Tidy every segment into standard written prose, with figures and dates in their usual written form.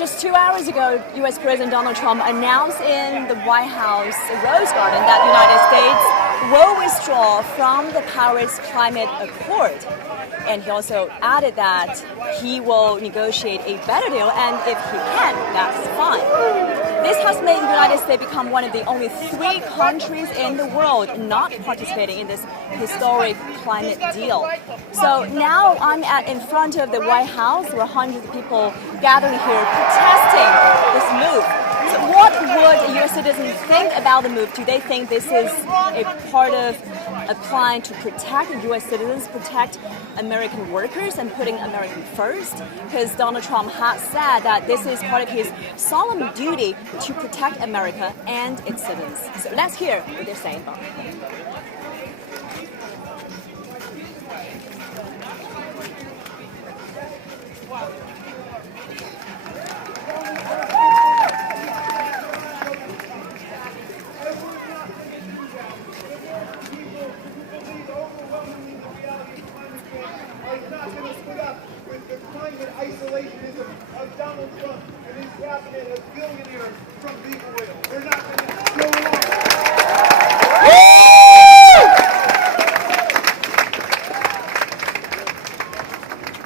Just 2 hours ago, U.S. President Donald Trump announced in the White House Rose Garden that the United States will withdraw from the Paris Climate Accord. And he also added that he will negotiate a better deal, and if he can, that's fine. This has made the United States become one of the only 3 countries in the world not participating in this historic climate deal. So now I'm in front of the White House where hundreds of people gathering here protesting this move. So what would U.S. citizens think about the move? Do they think this is a part of a plan to protect U.S. citizens, protect American workers and putting America first? Because Donald Trump has said that this is part of his solemn duty to protect America and its citizens. So let's hear what they're saying about it. Isolationism of Donald Trump and his cabinet of billionaires from big oil. We're not going to go along.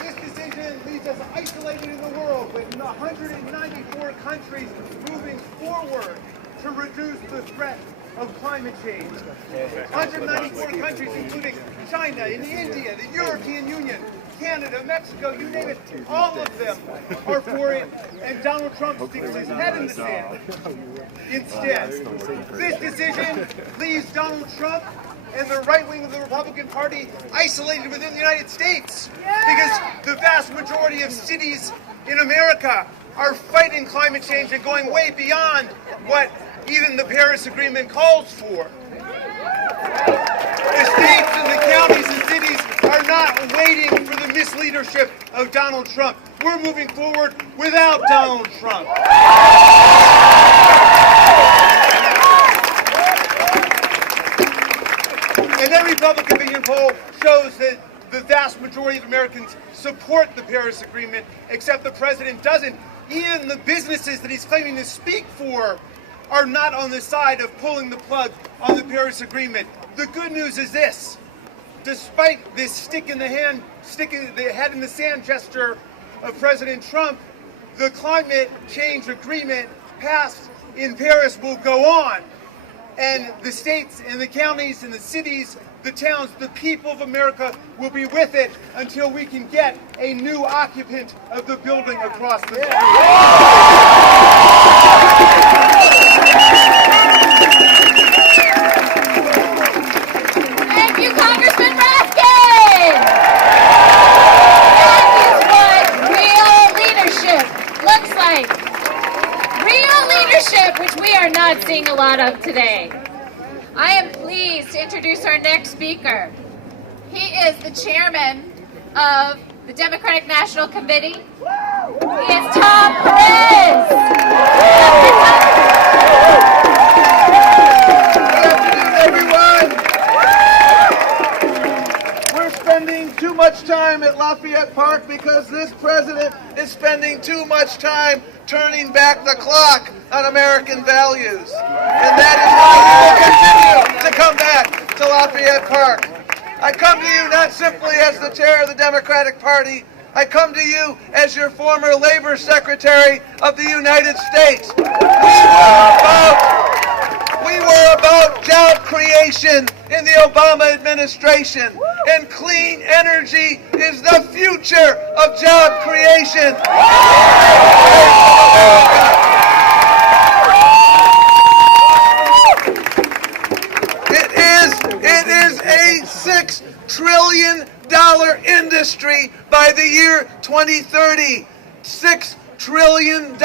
This decision leaves us isolated in the world with 194 countries moving forward to reduce the threat of climate change. 194 countries, including China and India, the European Union, Canada, Mexico, you name it, all of them are for it, and Donald Trump sticks his head in the sand. Instead, this decision leaves Donald Trump and the right wing of the Republican Party isolated within the United States, because the vast majority of cities in America are fighting climate change and going way beyond what even the Paris Agreement calls for. The states and the counties and cities are not waiting for the misleadership of Donald Trump. We're moving forward without Donald Trump. And every public opinion poll shows that the vast majority of Americans support the Paris Agreement, except the president doesn't. Even the businesses that he's claiming to speak for are not on the side of pulling the plug on the Paris Agreement. The good news is this: despite this sticking the head in the sand gesture of President Trump, the climate change agreement passed in Paris will go on. And the states and the counties and the cities, the towns, the people of America will be with it until we can get a new occupant of the building across the street. Thank you, Congressman Raskin! That is what real leadership looks like. Real leadership, which we are not seeing a lot of today. I am pleased to introduce our next speaker. He is the chairman of the Democratic National Committee. He is Tom Perez. Spending too much time at Lafayette Park because this president is spending too much time turning back the clock on American values. And that is why we will continue to come back to Lafayette Park. I come to you not simply as the chair of the Democratic Party. I come to you as your former Labor Secretary of the United States. We were about job creation in the Obama administration, and clean energy is the future of job creation. It is a $6 trillion industry by the year 2030. $6 trillion.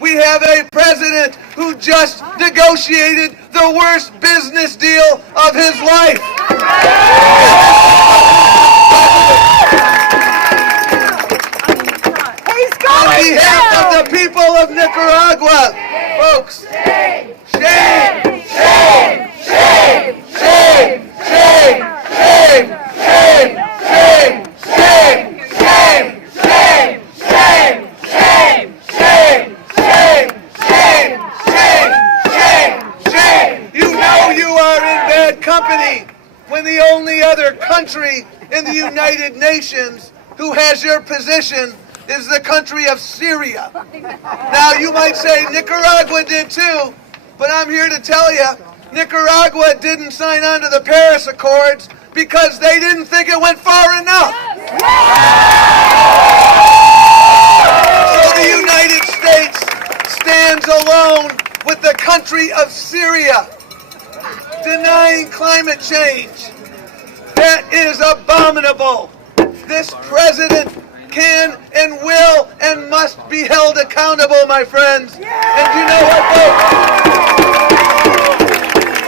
We have a president who just negotiated the worst business deal of his life. On behalf of the people of Nicaragua, folks, shame, shame, shame, shame, shame, shame, shame, shame, shame, shame, shame, shame, shame, shame, happening when the only other country in the United Nations who has your position is the country of Syria? Now, you might say Nicaragua did too, but I'm here to tell you, Nicaragua didn't sign on to the Paris Accords because they didn't think it went far enough. So the United States stands alone with the country of Syria, denying climate change. That is abominable. This president can and will and must be held accountable, my friends. And you know what, folks?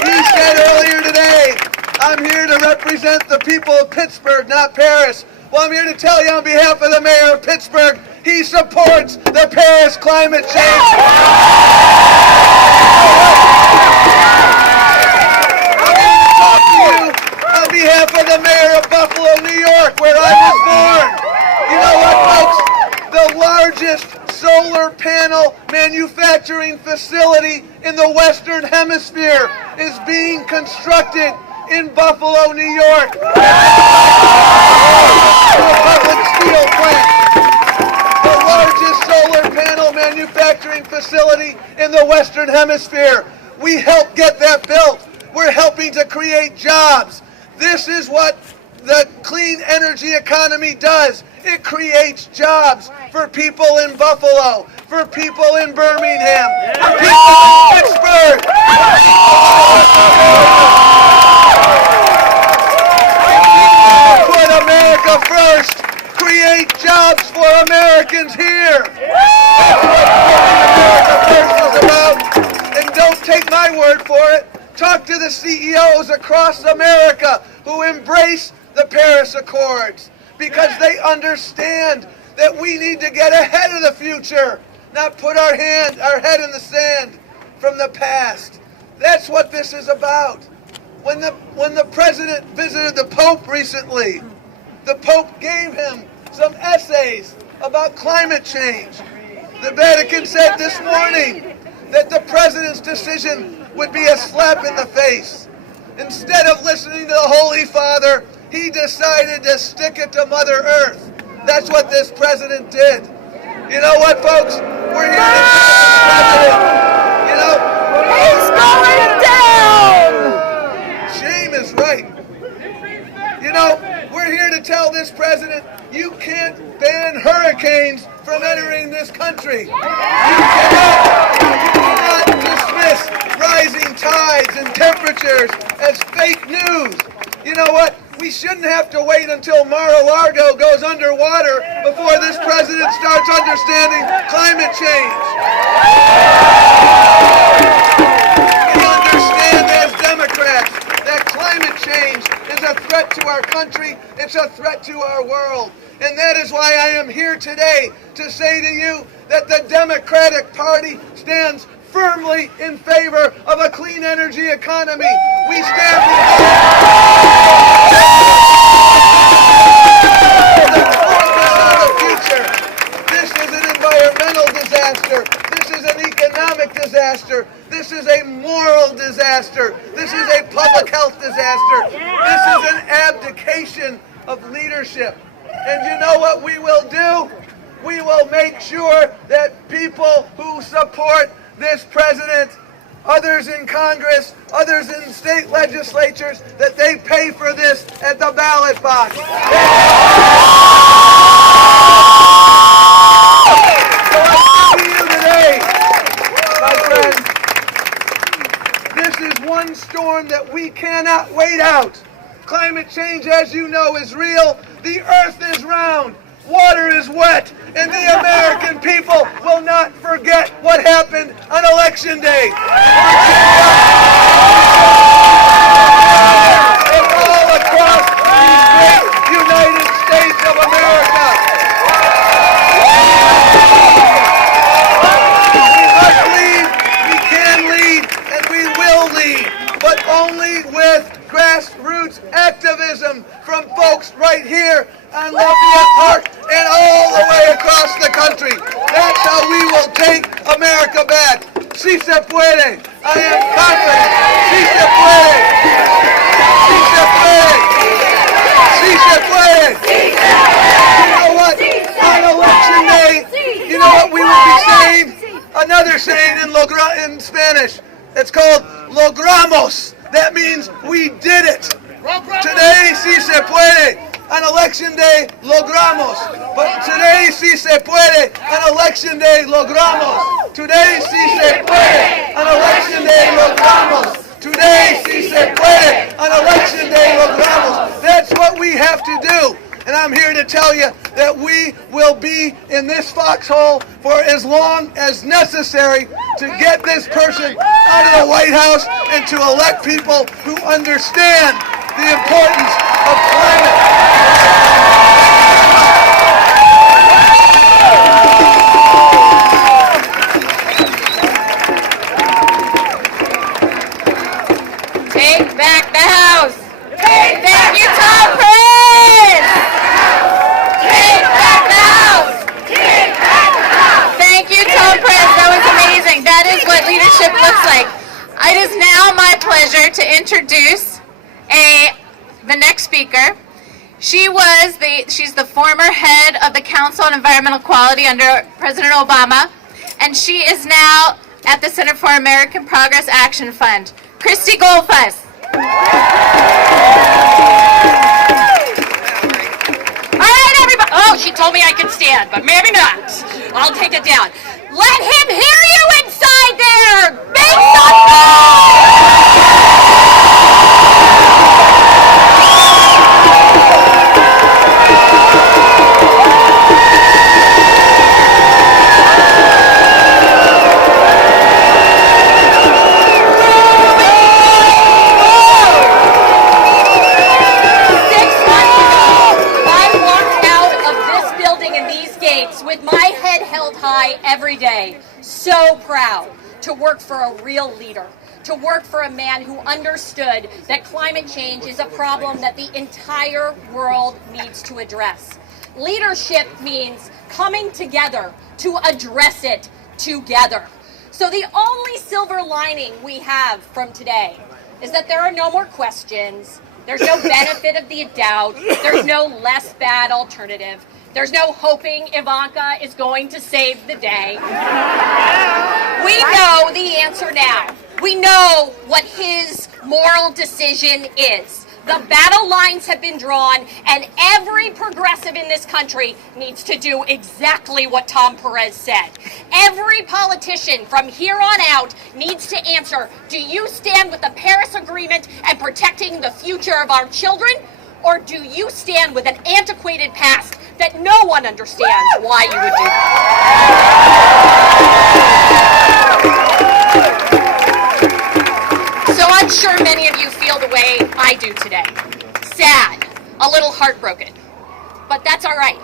He said earlier today, I'm here to represent the people of Pittsburgh, not Paris. Well, I'm here to tell you on behalf of the mayor of Pittsburgh, he supports the Paris climate change. I'm here to talk to you on behalf of the mayor of Buffalo, New York, where I was born. You know what, folks? The largest solar panel manufacturing facility in the Western Hemisphere is being constructed in Buffalo, New York. The public steel plant. The largest solar panel manufacturing facility in the Western Hemisphere. We helped get that built. We're helping to create jobs. This is what the clean energy economy does. It creates jobs for people in Buffalo, for people in Birmingham, for people in Pittsburgh. Put America first. Create jobs for Americans here. That's what America First is about. And don't take my word for it. Talk to the CEOs across America who embrace the Paris Accords, because they understand that we need to get ahead of the future, not put our head in the sand from the past. That's what this is about. When the president visited the Pope recently, the Pope gave him some essays about climate change. The Vatican said this morning that the president's decision would be a slap in the face. Instead of listening to the Holy Father, he decided to stick it to Mother Earth. That's what this president did. You know what, folks? We're here to tell this president, you know, He's going down! Shame is right. You know, we're here to tell this president, you can't ban hurricanes from entering this country. You cannot dismiss rising tides and temperatures as fake news. You know what? We shouldn't have to wait until Mar-a-Lago goes underwater before this president starts understanding climate change. We understand as Democrats that climate change is a threat to our country, it's a threat to our world. And that is why I am here today to say to you that the Democratic Party stands firmly in favor of a clean energy economy. We stand behind the future. This is an environmental disaster. This is an economic disaster. This is a moral disaster. This is a public health disaster. This is an abdication of leadership. And you know what we will do? We will make sure that people who support this president, others in Congress, others in state legislatures, that they pay for this at the ballot box. So I say to you today, my friends, this is one storm that we cannot wait out. Climate change, as you know, is real. The earth is round. Water is wet, and the American people will not forget what happened on Election Day. And all across the great United States of America. We must lead, we can lead, and we will lead, but only with grassroots activism from folks right here on Lafayette Park and all the way across the country. That's how we will take America back. Si se puede. I am confident. Si se puede. saying, in Spanish. It's called logramos. That means we did it. Today, si se puede. On election day, logramos. But today, si se puede. On election day, logramos. Today, si se puede. On election day, logramos. Today, si se puede. On election day, logramos. That's what we have to do. And I'm here to tell you that we will be in this foxhole for as long as necessary to get this person out of the White House and to elect people who understand the importance of climate. Take back the House. Thank you, Tom Prince. Take back the House. Thank you, Tom Prince. That was amazing. That is what leadership looks like. It is now my pleasure to introduce the next speaker. She's the former head of the Council on Environmental Quality under President Obama, and she is now at the Center for American Progress Action Fund. Christy Goldfuss. All right, everybody. Oh, she told me I could stand, but maybe not. I'll take it down. Let him hear you inside there. Make some noise. Every day, so proud to work for a real leader, to work for a man who understood that climate change is a problem that the entire world needs to address. Leadership means coming together to address it together. So the only silver lining we have from today is that there are no more questions, there's no benefit of the doubt, there's no less bad alternative. There's no hoping Ivanka is going to save the day. We know the answer now. We know what his moral decision is. The battle lines have been drawn, and every progressive in this country needs to do exactly what Tom Perez said. Every politician from here on out needs to answer, do you stand with the Paris Agreement and protecting the future of our children? Or do you stand with an antiquated past that no one understands why you would do that? So I'm sure many of you feel the way I do today. Sad, a little heartbroken. But that's all right,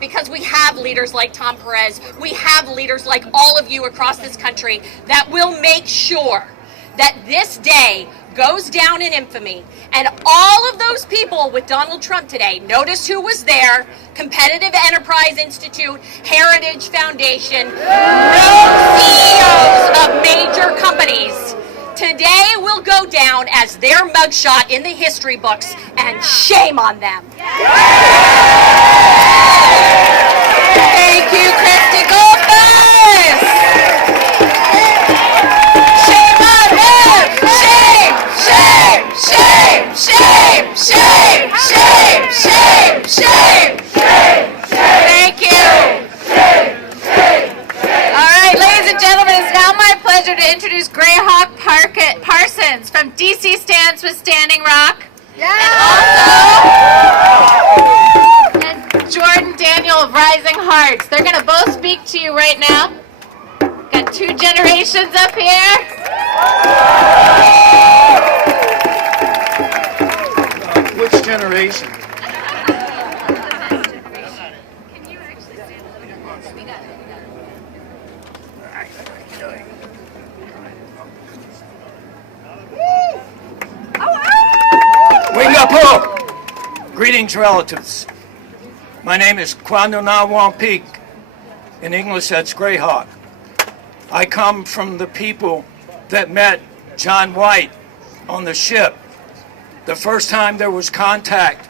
because we have leaders like Tom Perez, we have leaders like all of you across this country that will make sure that this day goes down in infamy. And all of those people with Donald Trump today, notice who was there: Competitive Enterprise Institute, Heritage Foundation, no CEOs of major companies. Today will go down as their mugshot in the history books, and shame on them. Thank you, Christy Goldfuss. Shame on them. Shame, shame, shame, shame, shame, shame, shame, shame. Thank you. All right, ladies and gentlemen, it's now my pleasure to introduce Greyhawk Parsons from DC Stands with Standing Rock. And Jordan Daniel of Rising Hearts. They're going to both speak to you right now. Got two generations up here. Which generation? Can you actually stand a little bit closer? We got it. Wing up, ho! Greetings, relatives. My name is Kwando Na Wampik. In English, that's Greyhawk. I come from the people that met John White on the ship. The first time there was contact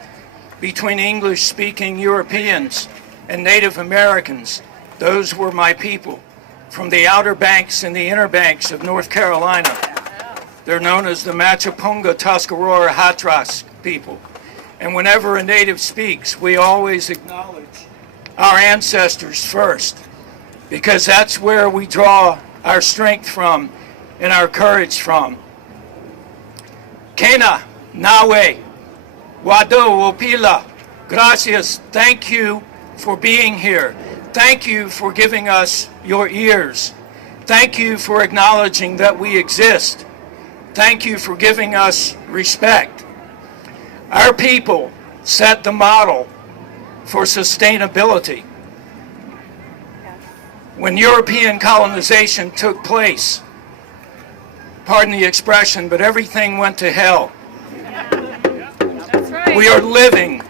between English-speaking Europeans and Native Americans, those were my people. from the Outer Banks and the Inner Banks of North Carolina. They're known as the Machipunga Tuscarora Hatras people. And whenever a native speaks, we always acknowledge our ancestors first, because that's where we draw our strength from and our courage from. Kena, Nawe, Wado, Opila, gracias. Thank you for being here. Thank you for giving us your ears. Thank you for acknowledging that we exist. Thank you for giving us respect. Our people set the model for sustainability. When European colonization took place, pardon the expression, but everything went to hell. That's right. We are living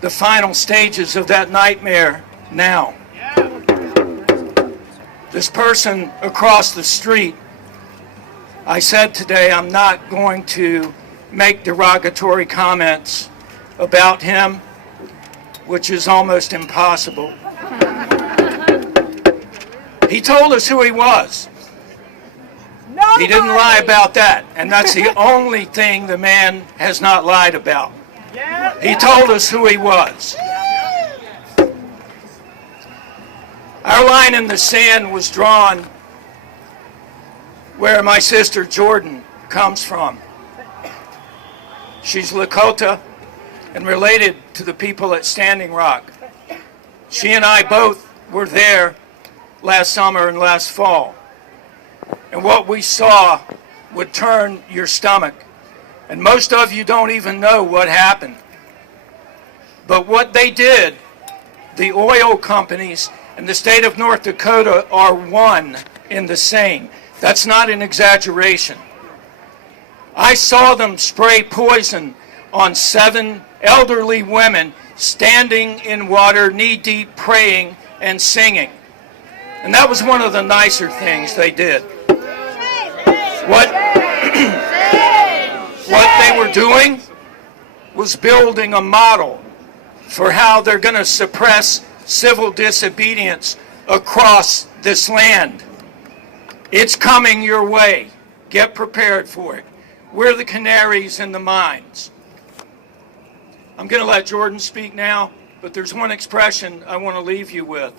the final stages of that nightmare now. This person across the street, I said today I'm not going to make derogatory comments about him, which is almost impossible. He told us who he was. He didn't lie about that, and that's the only thing the man has not lied about. He told us who he was. Our line in the sand was drawn where my sister Jordan comes from. She's Lakota and related to the people at Standing Rock. She and I both were there last summer and last fall. And what we saw would turn your stomach. And most of you don't even know what happened. But what they did, the oil companies and the state of North Dakota are one in the same. That's not an exaggeration. I saw them spray poison on 7 elderly women standing in water, knee-deep, praying and singing. And that was one of the nicer things they did. What they were doing was building a model for how they're going to suppress civil disobedience across this land. It's coming your way. Get prepared for it. We're the canaries in the mines. I'm going to let Jordan speak now, but there's one expression I want to leave you with.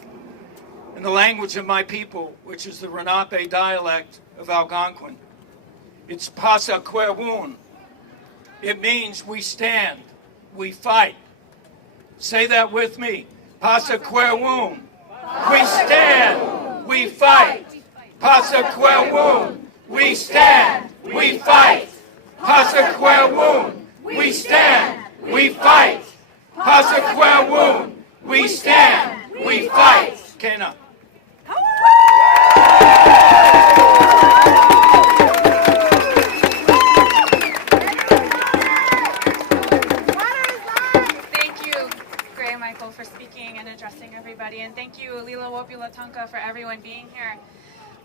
In the language of my people, which is the Lenape dialect of Algonquin, it's Pasaquewun. It means we stand, we fight. Say that with me. Pasaquewun. We stand, we fight. Pasaquewun. We stand, we fight. Pasaquewun. We stand, we fight. Pasaquewun. We stand, we fight. Kena. For speaking and addressing everybody, and thank you Lila Wopula Tonka for everyone being here.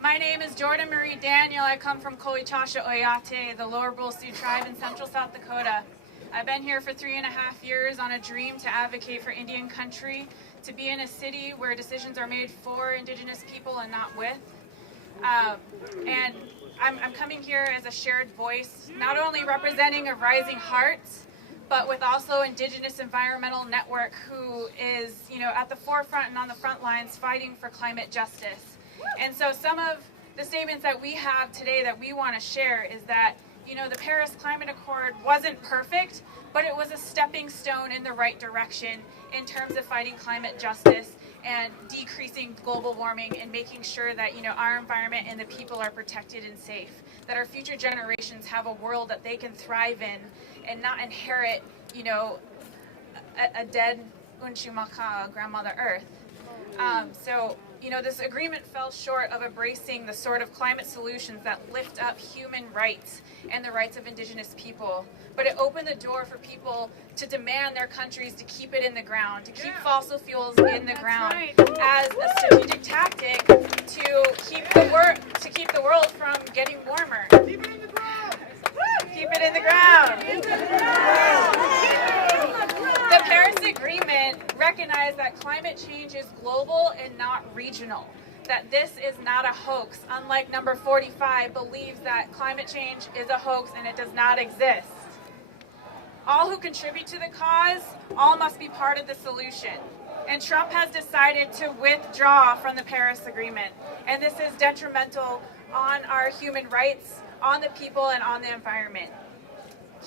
My name is Jordan Marie Daniel. I come from Koichasha Oyate, the Lower Bull Sioux tribe in central South Dakota. I've been here for 3.5 years on a dream to advocate for Indian country, to be in a city where decisions are made for Indigenous people and not with. And I'm coming here as a shared voice, not only representing a rising heart, but with also Indigenous Environmental Network, who is, at the forefront and on the front lines fighting for climate justice. And so some of the statements that we have today that we want to share is that, the Paris Climate Accord wasn't perfect, but it was a stepping stone in the right direction in terms of fighting climate justice and decreasing global warming and making sure that, our environment and the people are protected and safe, that our future generations have a world that they can thrive in and not inherit, a dead Unchumaka, grandmother Earth. So, this agreement fell short of embracing the sort of climate solutions that lift up human rights and the rights of Indigenous people. But it opened the door for people to demand their countries to keep it in the ground, to keep fossil fuels in the ground, as a strategic tactic to keep the world from getting warmer. Keep it in the ground. Keep it in the ground. The Paris Agreement recognized that climate change is global and not regional. that this is not a hoax, unlike number 45 believes that climate change is a hoax and it does not exist. All who contribute to the cause, all must be part of the solution. And Trump has decided to withdraw from the Paris Agreement. And this is detrimental on our human rights, on the people, and on the environment.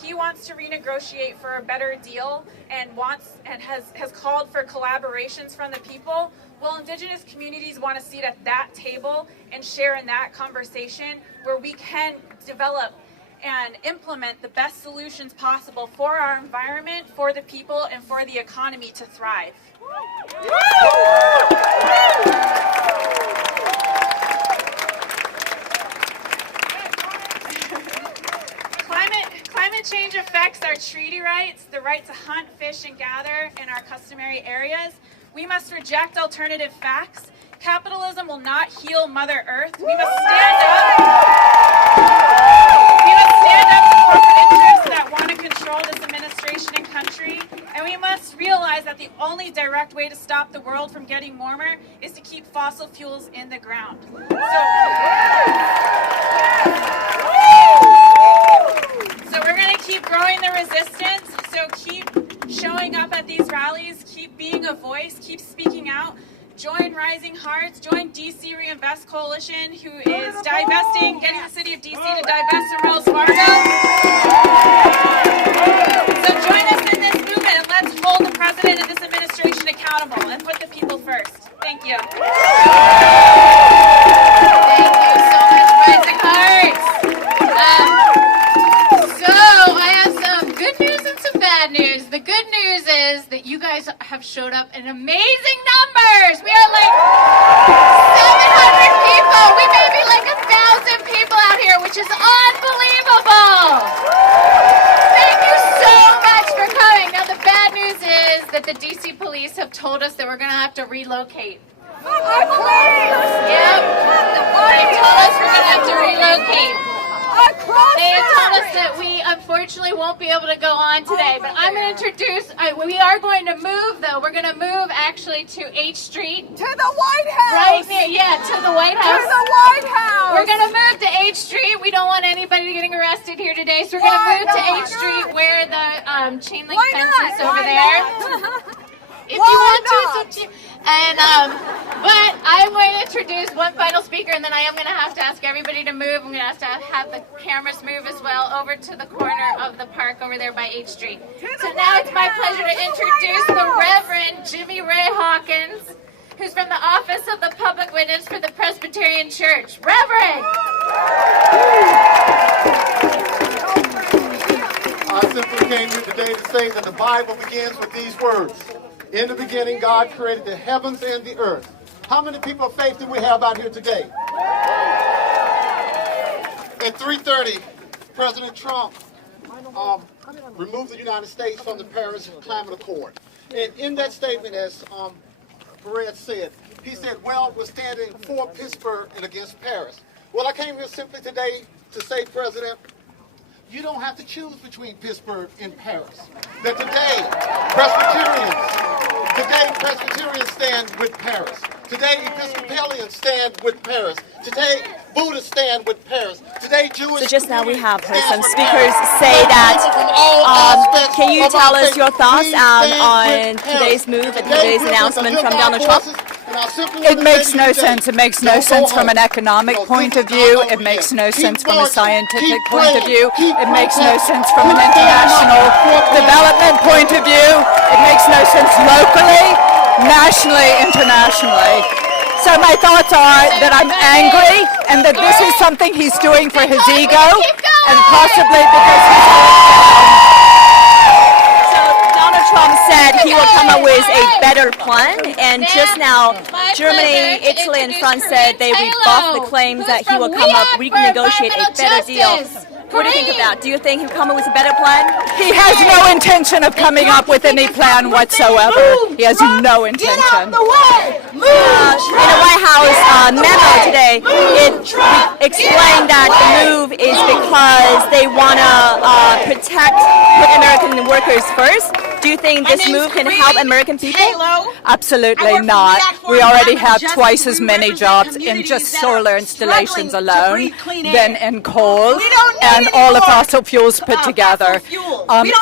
He wants to renegotiate for a better deal and has called for collaborations from the people. Well, Indigenous communities want a seat at that table and share in that conversation where we can develop and implement the best solutions possible for our environment, for the people, and for the economy to thrive. Climate change affects our treaty rights, the right to hunt, fish, and gather in our customary areas. We must reject alternative facts. Capitalism will not heal Mother Earth. We must stand up. We must stand up to corporate interests that want to control this administration and country. And we must realize that the only direct way to stop the world from getting warmer is to keep fossil fuels in the ground. So we're going to keep growing the resistance. So keep showing up at these rallies, keep being a voice, keep speaking out. Join Rising Hearts, join DC Reinvest Coalition, who is divesting, getting the city of DC to divest from Wells Fargo. So join us in this movement and let's hold the president and this administration accountable and put the people first. Thank you. Thank you so much, Rising Hearts. So I have some good news and some bad news. The good news is that you guys have showed up in amazing numbers. We are like 700 people. We may be like 1,000 people out here, which is unbelievable. Thank you so much for coming. Now the bad news is that the DC police have told us that we're going to have to relocate. Yep. They told us we're going to have to relocate. They have told us that we unfortunately won't be able to go on today, but I'm going to introduce, we are going to move though. We're going to move actually to H Street. To the White House! Right there, yeah, to the White House. To the White House! We're going to move to H Street. We don't want anybody getting arrested here today, so we're going to move to H Street where the chain link fence is over there. If you want to, but I'm going to introduce one final speaker, and then I am going to have to ask everybody to move. I'm going to have the cameras move as well over to the corner of the park over there by H Street. So now it's my pleasure to introduce the Reverend Jimmy Ray Hawkins, who's from the Office of the Public Witness for the Presbyterian Church. Reverend! I simply came here today to say that the Bible begins with these words. In the beginning, God created the heavens and the earth. How many people of faith do we have out here today? At 3:30, President Trump removed the United States from the Paris Climate Accord. And in that statement, as Perez said, he said, well, we're standing for Pittsburgh and against Paris. Well, I came here simply today to say, President, you don't have to choose between Pittsburgh and Paris. That today, Presbyterians stand with Paris. Today, Episcopalians stand with Paris. Today, Buddhists stand with Paris. Today, Jewish. So just now we have heard some speakers say that. Can you tell us your thoughts on today's move and today's announcement from Donald Trump? It makes no sense. It makes no sense from an economic point of view. It makes no sense from a scientific point of view. It makes no sense from an international development point of view. It makes no sense locally, nationally, internationally. So my thoughts are that I'm angry and that this is something he's doing for his ego and possibly because he's Trump said he will come up with a better plan, and just now Germany, Italy, and France said they rebuffed the claims that he will come up, renegotiate a better deal. What do you think about? Do you think he'll come up with a better plan? He has no intention of coming up with any plan whatsoever. He has no intention. In the White House memo today, it explained that the move is because they want to protect American workers first. Do you think this move can help American people? Absolutely not. We already have twice as many jobs in just solar installations alone than in coal and all the fossil fuels put together.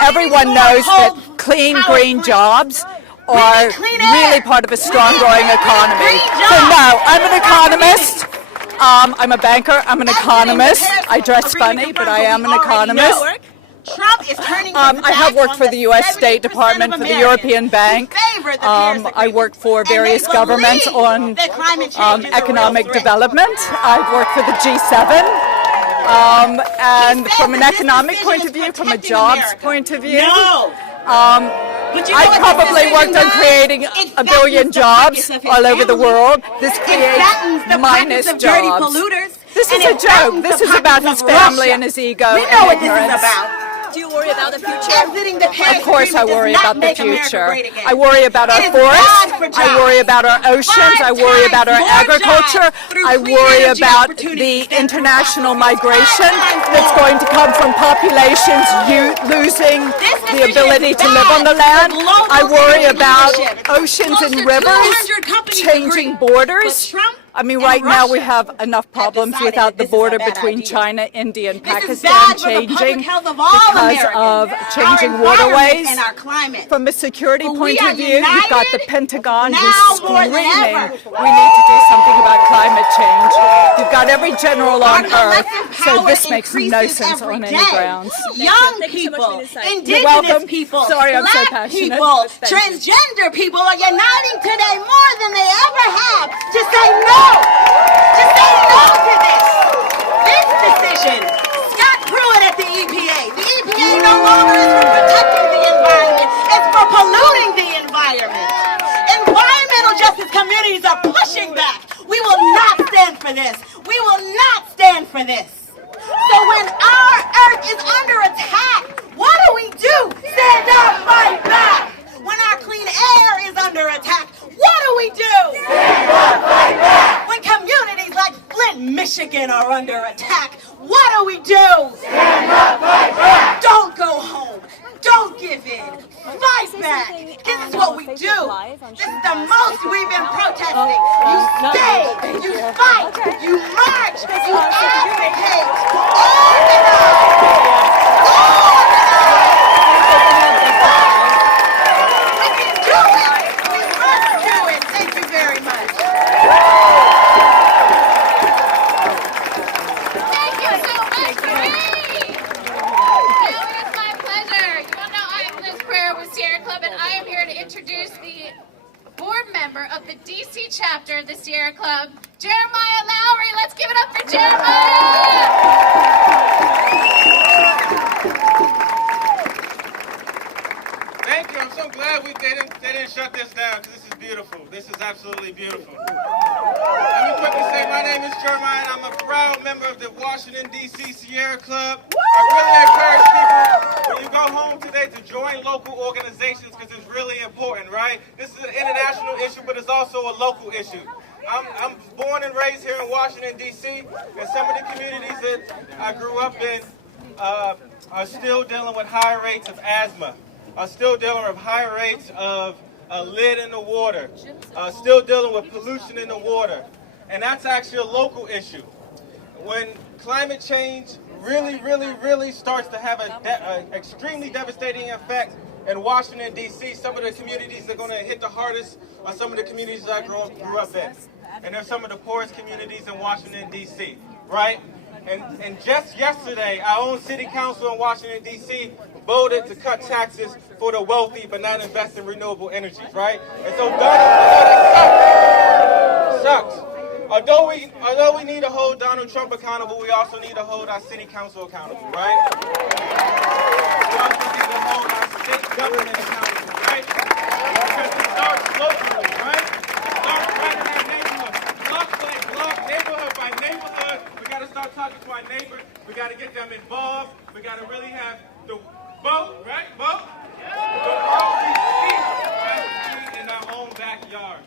Everyone knows that clean, green jobs are really part of a strong, growing economy. So no, I'm an economist. I'm a banker. I'm an economist. I dress funny, but I am an economist. Trump is turning I have worked for the U.S. State Department, for the European Bank. I worked for various governments on economic development. I've worked for the G7. And from an economic point of view, from a jobs point of view, I probably worked on creating 1 billion jobs all over the world. This creates minus jobs. This is a joke. This is about his family and his ego and ignorance. Do you worry about the future? Of course I worry about the future. I worry about our forests. I worry about our oceans. I worry about our agriculture. I worry about the international migration that's going to come from populations losing the ability to live on the land. I worry about oceans and rivers changing borders. I mean, right now we have enough problems without the border between China, India, and Pakistan changing because of changing waterways. From a security point of view, you've got the Pentagon who's screaming, we need to do something about climate change. You've got every general on earth, so this makes no sense on any grounds. Young people, indigenous people, black people, transgender people are uniting today more than they ever have to say no. To say no to this. This decision. Scott Pruitt at the EPA. The EPA no longer is for protecting the environment. It's for polluting the environment. Environmental justice communities are pushing back. We will not stand for this. We will not stand for this. So when our earth is under attack, what do? Stand up, fight back. When our clean air is under attack, what do? Stand up, fight back. When communities like Flint, Michigan are under attack, what do? Stand up, fight back. Don't go home. Don't give in. Fight back. This is what we do. This is the most we've been protesting. You stay, you fight, you march, you advocate. Of the DC chapter of the Sierra Club, Jeremiah Lowry. Let's give it up for Jeremiah! Thank you. I'm so glad they didn't shut this down because this is beautiful. This is absolutely beautiful. Let me quickly say my name is Jeremiah and I'm a proud member of the Washington, D.C. Sierra Club. I really encourage people when you go home today to join local organizations because it's really important, right? This is an international issue, but it's also a local issue. I'm born and raised here in Washington, D.C., and some of the communities that I grew up in are still dealing with high rates of asthma, are still dealing with high rates of lead in the water, still dealing with pollution in the water. And that's actually a local issue. When climate change really starts to have an extremely devastating effect in Washington, D.C., some of the communities that are going to hit the hardest are some of the communities that I grew up in. And they're some of the poorest communities in Washington, D.C., right? And just yesterday, our own city council in Washington, D.C. voted to cut taxes for the wealthy but not invest in renewable energies, right? And so that sucks. Although we need to hold Donald Trump accountable, we also need to hold our city council accountable, right? We also need to hold our state government accountable, right? Because it starts locally, right? It starts right in our neighborhood. Block by block, neighborhood by neighborhood. We got to start talking to our neighbors. We got to get them involved. We got to really have the vote, right? Vote? The vote we speak has to be in our own backyards,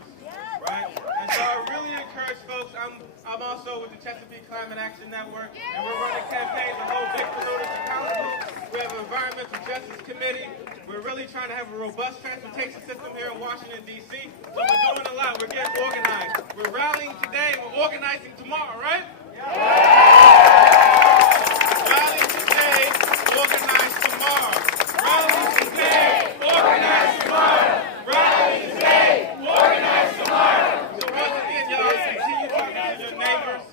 right? And so I really encourage folks, I'm also with the Chesapeake Climate Action Network, and we're running campaigns to hold big polluters accountable. We have an Environmental Justice Committee. We're really trying to have a robust transportation system here in Washington, D.C. So we're doing a lot. We're getting organized. We're rallying today, and we're organizing tomorrow, right? Rally today, organize tomorrow. Rally today, organize tomorrow. Rally today, organize tomorrow. So once again, y'all, continue talking to your neighbors,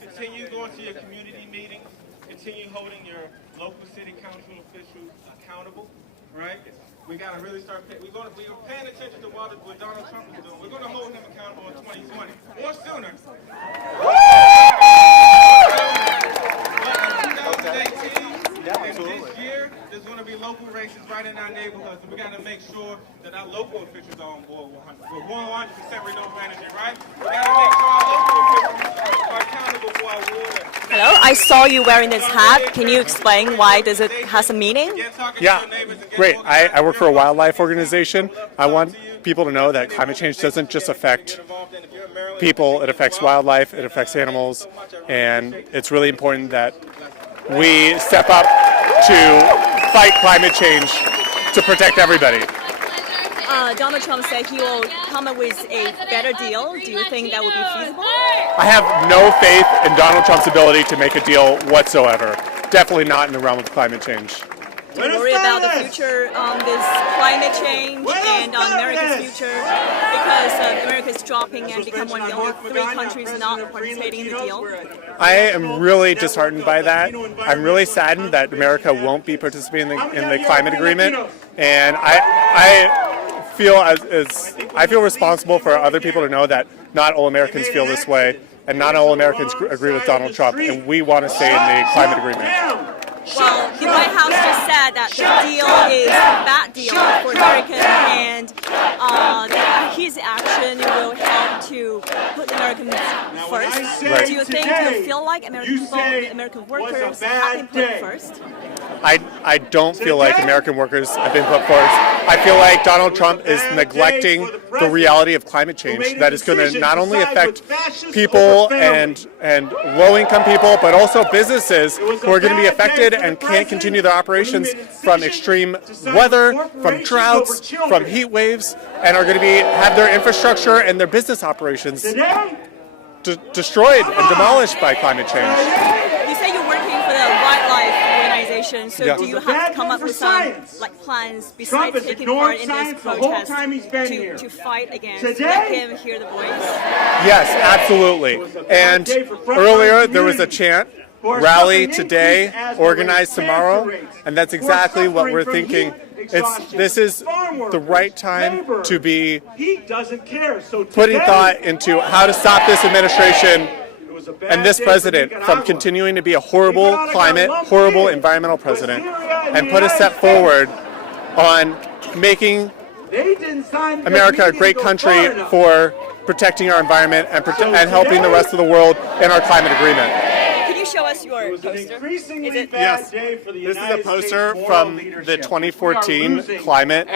continue going to your community meetings, continue holding your local city council officials accountable, right? We got to really start paying. We're paying attention to what Donald Trump is doing. We're going to hold him accountable in 2020 or sooner. And this year, there's going to be local races right in our neighborhoods, and we got to make sure that our local officials are on board 100% renewable energy, right? We got to make sure our local officials are accountable for our water. Hello, I saw you wearing this hat. Can you explain why does it has a meaning? Yeah, great. I work for a wildlife organization. I want people to know that climate change doesn't just affect people, it affects wildlife, it affects animals, and it's really important that we step up to fight climate change to protect everybody. Donald Trump said he will come up with a better deal. Do you think that would be feasible? I have no faith in Donald Trump's ability to make a deal whatsoever. Definitely not in the realm of climate change. Do you worry about the future on this climate change and on America's future because America is dropping and become one of the only 3 countries not participating in the deal? I am really disheartened by that. I'm really saddened that America won't be participating in the climate agreement, and I feel responsible for other people to know that not all Americans feel this way, and not all Americans agree with Donald Trump, and we want to stay in the climate agreement. Well, the White House just said that the deal is a bad deal for Americans, and his action will help to put Americans first. Right. Do you think you feel like American people, American workers have been put first? I don't feel like American workers have been put first. I feel like Donald Trump is neglecting the reality of climate change that is going to not only affect people and low-income people, but also businesses who are going to be affected and can't continue their operations from extreme weather, from droughts, from heat waves, and are going to have their infrastructure and their business operations destroyed and demolished by climate change. You say you're working for the wildlife organization, so do you have to come up with some plans besides taking part in this protest to fight against, let him hear the voice? Yes, absolutely. And earlier there was a chant, rally today, organize tomorrow, and that's exactly what we're thinking. This is the right time to be putting thought into how to stop this administration and this president from continuing to be a horrible climate, horrible environmental president, and put a step forward on making America a great country for protecting our environment and helping the rest of the world in our climate agreement. Can you show us your poster? Yes, this is a poster from the 2014 Climate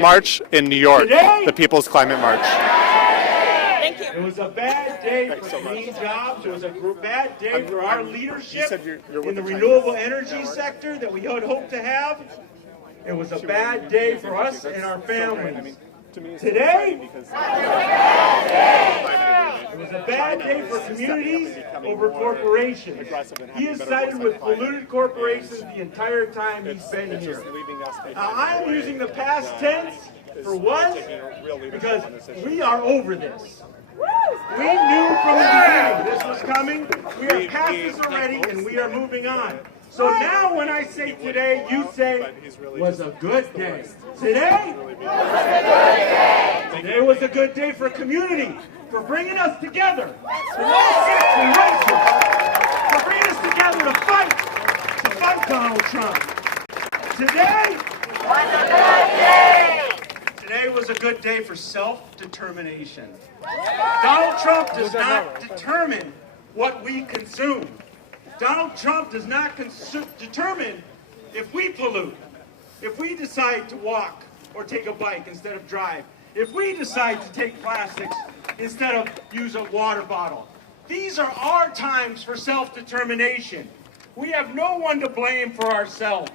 March in New York, the People's Climate March. Thank you. It was a bad day for green jobs. It was a bad day for our leadership in the renewable energy sector that we had hoped to have. It was a bad day for us and our families. Today, it was a bad day for communities over corporations. He has sided with polluted corporations the entire time he's been here. I am using the past tense for was because we are over this. We knew from the beginning this was coming. We are past this already, and we are moving on. So now when I say today, you say, was a good day. Today was a good day for community, for bringing us together. For bringing us together to fight Donald Trump. Today was a good day for self-determination. Donald Trump does not determine what we consume. Donald Trump does not determine if we pollute, if we decide to walk or take a bike instead of drive. if we decide to take plastics instead of use a water bottle. These are our times for self-determination. We have no one to blame for ourselves.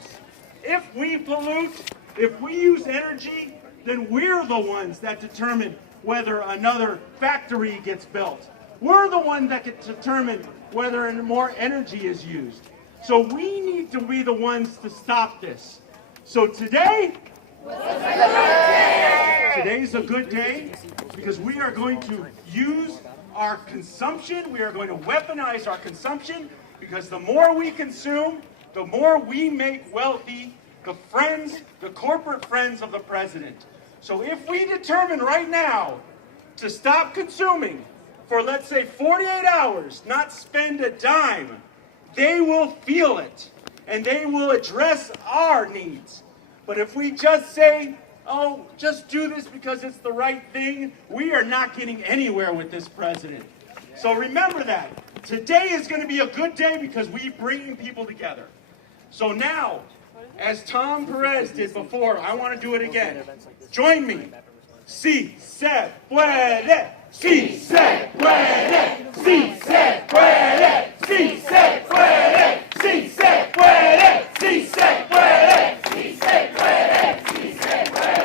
If we pollute, if we use energy, then we're the ones that determine whether another factory gets built. We're the one that can determine whether more energy is used. So we need to be the ones to stop this. So today's a good day because we are going to use our consumption. We are going to weaponize our consumption because the more we consume, the more we make wealthy the friends, the corporate friends of the president. So if we determine right now to stop consuming for, let's say, 48 hours, not spend a dime, they will feel it and they will address our needs. But if we just say, oh, just do this because it's the right thing, we are not getting anywhere with this president. So remember that. Today is going to be a good day because we're bringing people together. So now, as Tom Perez did before, I want to do it again. Join me. Si se puede. Si se puede. Si se puede. Si se puede. Si se puede. Si se puede. Si se puede. Si se puede.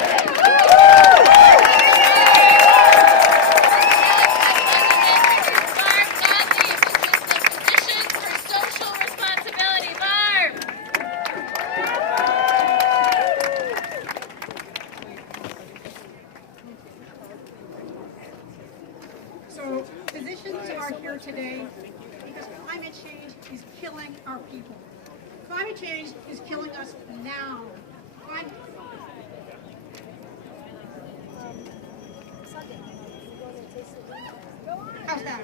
So physicians are here today because climate change is killing our people. Climate change is killing us now. How's that?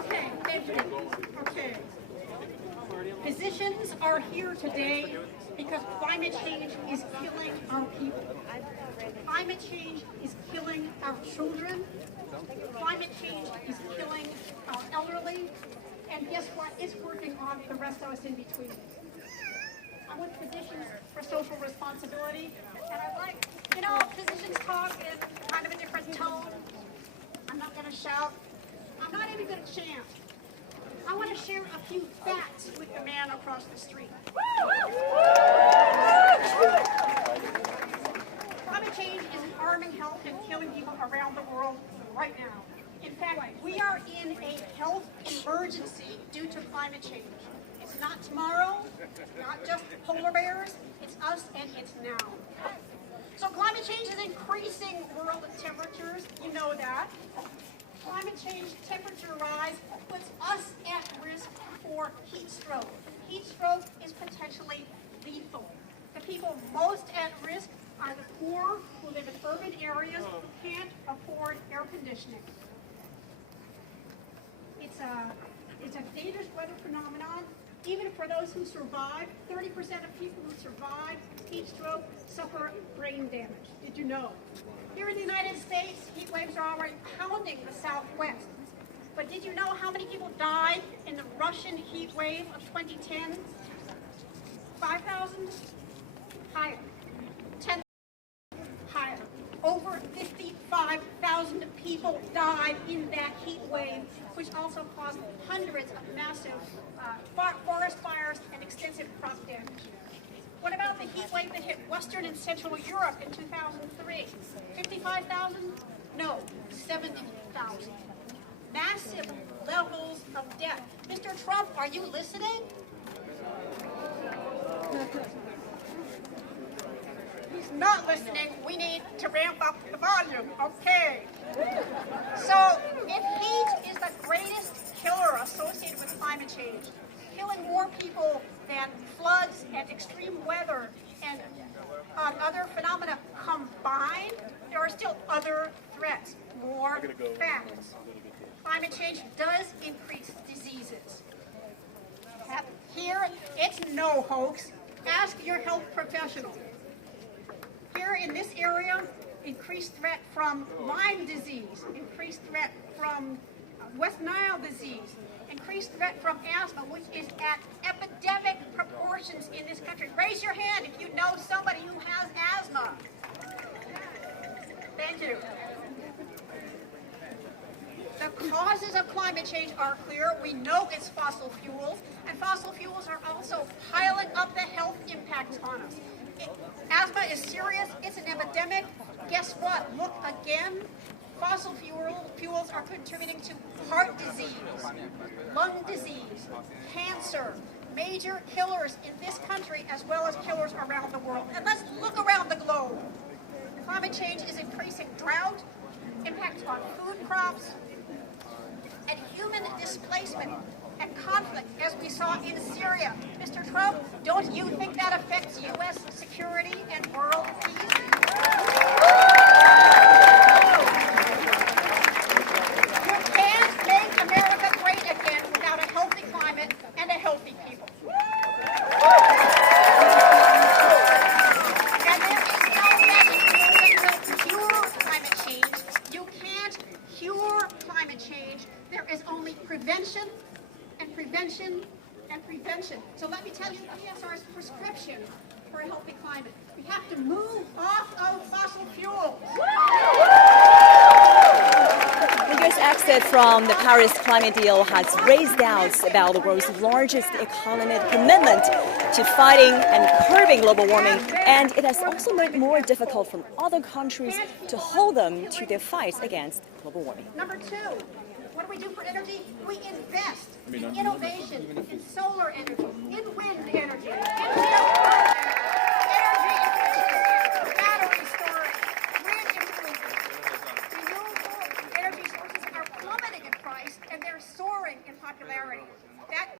Okay, thank you. Okay. Physicians are here today because climate change is killing our people. Climate change is killing our children. Climate change is killing our elderly. And guess what? It's working on the rest of us in between. I'm with Physicians for Social Responsibility. And I like, physicians talk in kind of a different tone. I'm not going to shout. I'm not even going to chant. I want to share a few facts with the man across the street. Climate change is harming health and killing people around the world right now. In fact, we are in a health emergency due to climate change. It's not tomorrow, not just polar bears, it's us and it's now. So climate change is increasing world temperatures, you know that. Climate change temperature rise puts us at risk for heat stroke. Heat stroke is potentially lethal. The people most at risk are the poor who live in urban areas who can't afford air conditioning. It's a dangerous weather phenomenon. Even for those who survive, 30% of people who survive heat stroke suffer brain damage. Did you know? Here in the United States, heat waves are already pounding the Southwest. But did you know how many people died in the Russian heat wave of 2010? 5,000? Higher. 10,000? Higher. Over 55,000 people died in that heat wave, which also caused hundreds of massive forest fires and extensive crop damage. What about the heat wave that hit Western and Central Europe in 2003? 55,000? No, 70,000. Massive levels of death. Mr. Trump, are you listening? He's not listening. We need to ramp up the volume. Okay. So, if heat is the greatest killer associated with climate change, killing more people than floods and extreme weather and other phenomena combined, there are still other threats. More facts. Climate change does increase diseases. Here, it's no hoax. Ask your health professional. Here in this area, increased threat from Lyme disease, increased threat from West Nile disease, increased threat from asthma, which is at epidemic proportions in this country. Raise your hand if you know somebody who has asthma. Thank you. The causes of climate change are clear. We know it's fossil fuels, and fossil fuels are also piling up the health impacts on us. Asthma is serious. It's an epidemic. Guess what? Look again. Fossil fuels are contributing to heart disease, lung disease, cancer, major killers in this country as well as killers around the world. And let's look around the globe. Climate change is increasing drought, impacts on food crops, and human displacement and conflict, as we saw in Syria. Mr. Trump, don't you think that affects U.S. security and world peace? You can't make America great again without a healthy climate and a healthy people. And there is no magic pill that will cure climate change. You can't cure climate change. There is only prevention and prevention and prevention. So let me tell you PSR's prescription for a healthy climate. We have to move off of fossil fuels. The U.S. exit from the Paris climate deal has raised doubts about the world's largest economic commitment to fighting and curbing global warming, and it has also made it more difficult for other countries to hold them to their fight against global warming. Number two, what do we do for energy? We invest in innovation, in solar energy, in wind energy, in geothermal